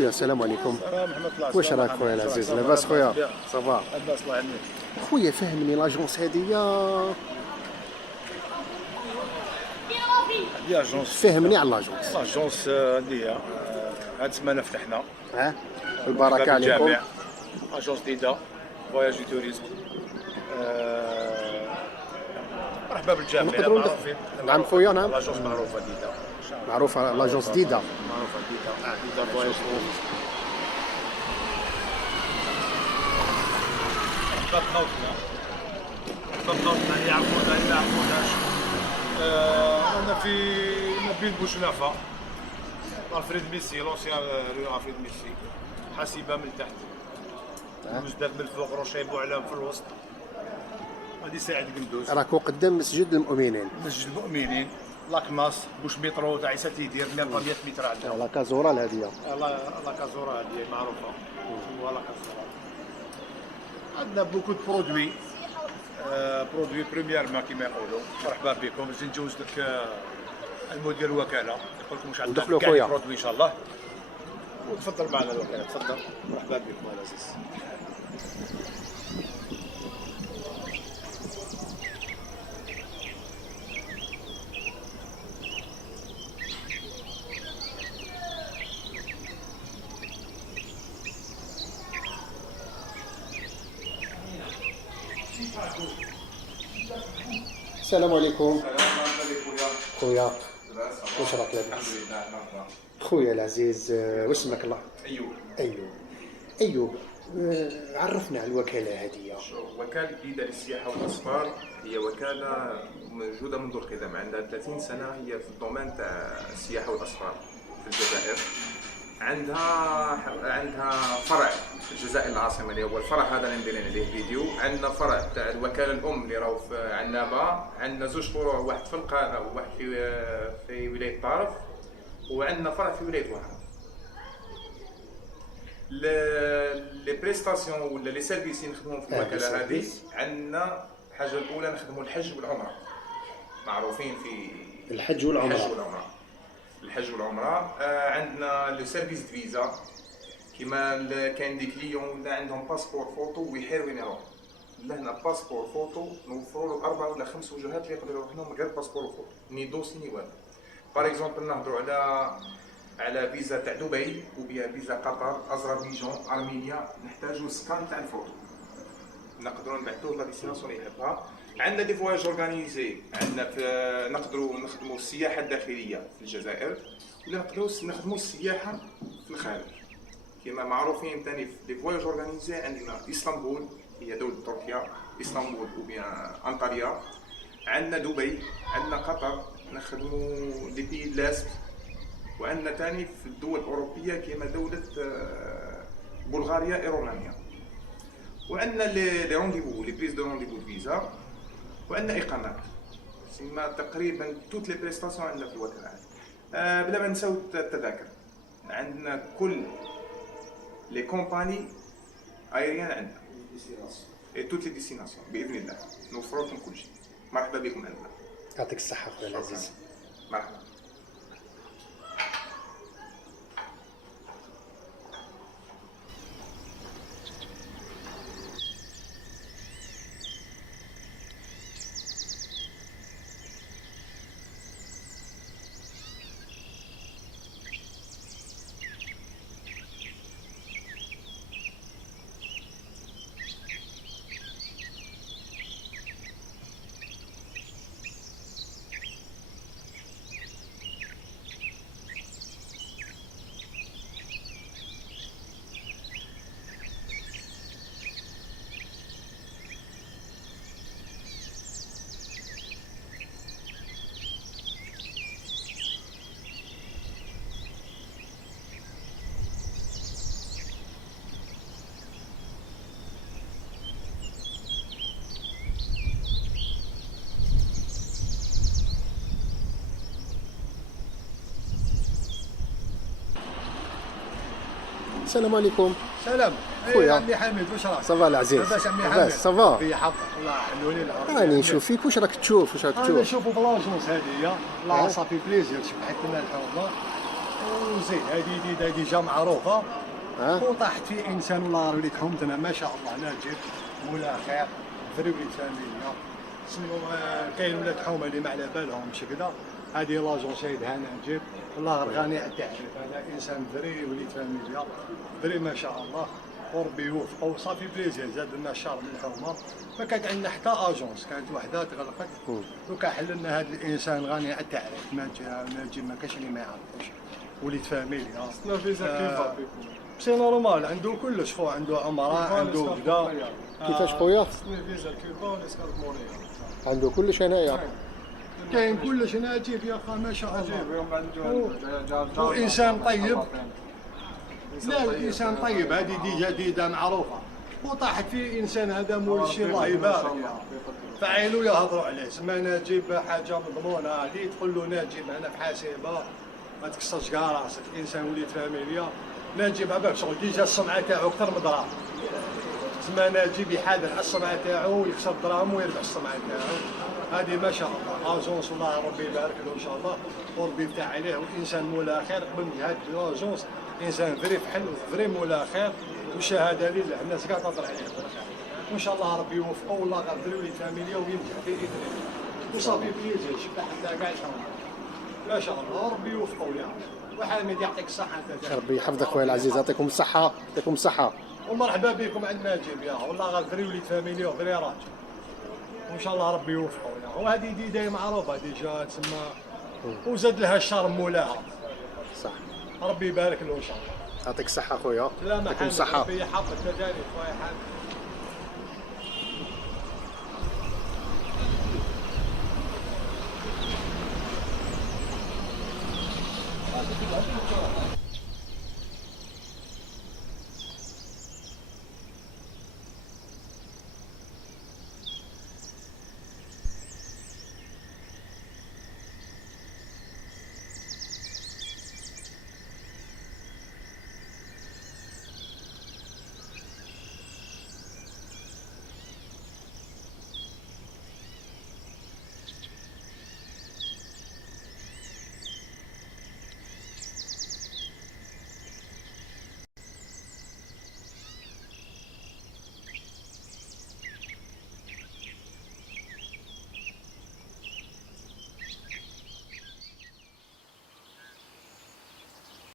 خويا السلام عليكم. السلام ورحمة الله. واش راك خويا العزيز؟ لاباس خويا؟ صافا لاباس الله يعينك. خويا فهمني لاجونس هادية، هادي اجونس، فهمني على لاجونس. اجونس هادي هي هاد السمانة فتحنا. ها البركة باب عليكم. الجامع. اجونس ديدا فواياج و توريزم. مرحبا بالجامع. نقدروا نعم خويا نعم لاجونس معروفة ديدا، معروفة لاجونس ديدا. معروفة ديدا. ديدا فواياج توريزم. باب خوتنا اللي يعرفونا اللي ما يعرفوناش. انا في ما بين بوشنافه، الفريد ميسي، لونسيان ريو الفريد ميسي، حاسبه من تحت، مزداد من الفوق، روشيبو علام في الوسط. غادي سعيد قندوز، راكو قدام مسجد المؤمنين. مسجد المؤمنين، لاكناس، بوش مترو تاع عيسى تيدير 100 متر عندنا. لا كازورال هادية. لا كازورا هذه معروفه، سموها لا كازورا. عندنا بوكو دو برودوي، برودوي بريميير ما كيما يقولوا. مرحبا بكم، نجي نجوز لك المدير الوكاله يقول لكم واش عندنا ندخلوا كاع خويا. برودوي ان شاء الله. وتفضل معنا الوكاله، تفضل. مرحبا بكم العزيز. السلام عليكم السلام خويا. لاباس؟ واش راك لاباس؟ الحمد لله مرحبا. خويا العزيز، واش اسمك الله؟ ايوب. ايوب عرفنا على الوكالة هادية. وكالة جديدة للسياحة والأسفار هي وكالة موجودة منذ القدم، عندها 30 سنة، هي في الدومين تاع السياحة والأسفار في الجزائر. عندها فرع في الجزائر العاصمة اللي هو الفرع هذا اللي ندير عليه فيديو. عندنا فرع تاع الوكالة الأم اللي راهو في عنابة. عندنا زوج فروع، واحد في القاهرة وواحد في ولاية طارف، وعندنا فرع في ولاية وهران. لي بريستاسيون ولا لي سيرفيس اللي نخدموهم في الوكاله هذه، عندنا الحاجه الاولى نخدموا الحج والعمره، معروفين في الحج والعمرة. الحج والعمره. عندنا لو سيرفيس فيزا، كيما كاين دي كليون ولا عندهم باسبور فوتو ويحيروا وين يروحوا، لهنا باسبور فوتو نوفروا له 4 ولا 5 وجهات اللي يقدروا يروحوا لهم غير باسبور فوتو، ني دوسي ني والو. باغ اكزومبل نهضروا على فيزا تاع دبي وبيا فيزا قطر، أذربيجان، أرمينيا، نحتاجو سكان تاع الفوتو، نقدروا نبعثوه لا ديستيناسيون اللي يحبها. عندنا دي فواياج اورغانيزي، عندنا نقدروا نخدموا السياحة الداخلية في الجزائر، ولا نقدروا نخدموا السياحة في الخارج. كما معروفين ثاني في دي فواياج اورغانيزي، عندنا اسطنبول هي دولة تركيا، اسطنبول وبيا أنطاليا، عندنا دبي، عندنا قطر، نخدموا لي بي لاسك، وعندنا ثاني في الدول الأوروبية كما دولة بلغاريا رومانيا، وعندنا لي رونديفو لي بريز دو رونديفو فيزا، وعندنا إقامات. سما تقريبا توت لي بريستاسيون عندنا في الوكالة هذه. بلا ما نساو التذاكر، عندنا كل لي كومباني ايريان عندنا توت لي ديستيناسيون بإذن الله نوفروا لكم كل شيء. مرحبا بكم عندنا. يعطيك الصحة خويا العزيز. مرحبا. السلام عليكم سلام خويا. عمي حميد، واش راك؟ صافا العزيز؟ لاباس عمي حميد؟ لاباس صافا. في حق الله يحلوني العافيه. راني نشوف فيك، واش راك تشوف؟ انا نشوفوا في لاجونس هذه، لا صافي بليزير، شوف حيت لنا الحومه وزين هذه ديجا معروفه. ها وطاحت في انسان والله وليد حومتنا ما شاء الله ناجح مولا خير فري وليد فاميليا. كاين ولاد حومه اللي ما على بالهمش كذا، هذه لاجونس يدها ناجح والله غني على التعريف. هذا انسان فري وليد فاميليا فري ما شاء الله، وربي يوفقه وصافي بليزير. زاد لنا الشهر من الحومه ما كانت عندنا حتى اجونس، كانت وحده تغلقت دوكا حل لنا هذا الانسان غني على التعريف. ناجي ما كاش اللي ما يعرفوش وليد فاميليا. لا فيزا كيف بيكون سي نورمال عنده كلش، خو عنده عمره عنده كذا. كيفاش خويا؟ فيزا كيوبا والاسكارت موريا. عنده كلش هنايا. كاين كلش هنا عجيب يا اخي ما شاء الله. اليوم عنده وانسان طيب. لا الانسان طيب هذه ديدا معروفه. وطاحت في انسان هذا مول شي الله يبارك فعيلو يهضروا عليه. سما نجيب حاجه مضمونه هذه تقول له نجيب انا بحاسبه ما تكسرش كاع راسك. انسان وليد فاميليا نجيب هذاك شغل ديجا السمعه تاعو اكثر من دراهم. سما نجيب يحاذر على السمعه تاعو ويخسر دراهم ويربح السمعه تاعو. هذه ما شاء الله اجونس والله ربي يبارك له ان شاء الله وربي يفتح عليه. وانسان مولا خير قبل من هذه الاجونس انسان فري فحل فري مولا خير والشهاده لله. الناس كاع تهضر عليه وان شاء الله ربي يوفقه والله غير وليد فاميليا وينجح في ايديه وصافي بليزير شبه حتى كاع الحومه ما شاء الله وربي يوفقه يا وحامد يعطيك الصحه انت. ربي يحفظك خويا العزيز، يعطيكم الصحة، يعطيكم الصحة. ومرحبا بكم عندنا نجيب يا والله غير فري وليد فاميليا وفري راجل وان شاء الله ربي يوفقه يا. وهذه ديدا معروفه ديجا تسمى وزاد لها الشهر مولاها. صح. ربي يبارك له ان شاء الله. يعطيك الصحة خويا، لا يعطيكم محمد الصحة. ربي يحفظك كذلك خويا حامد.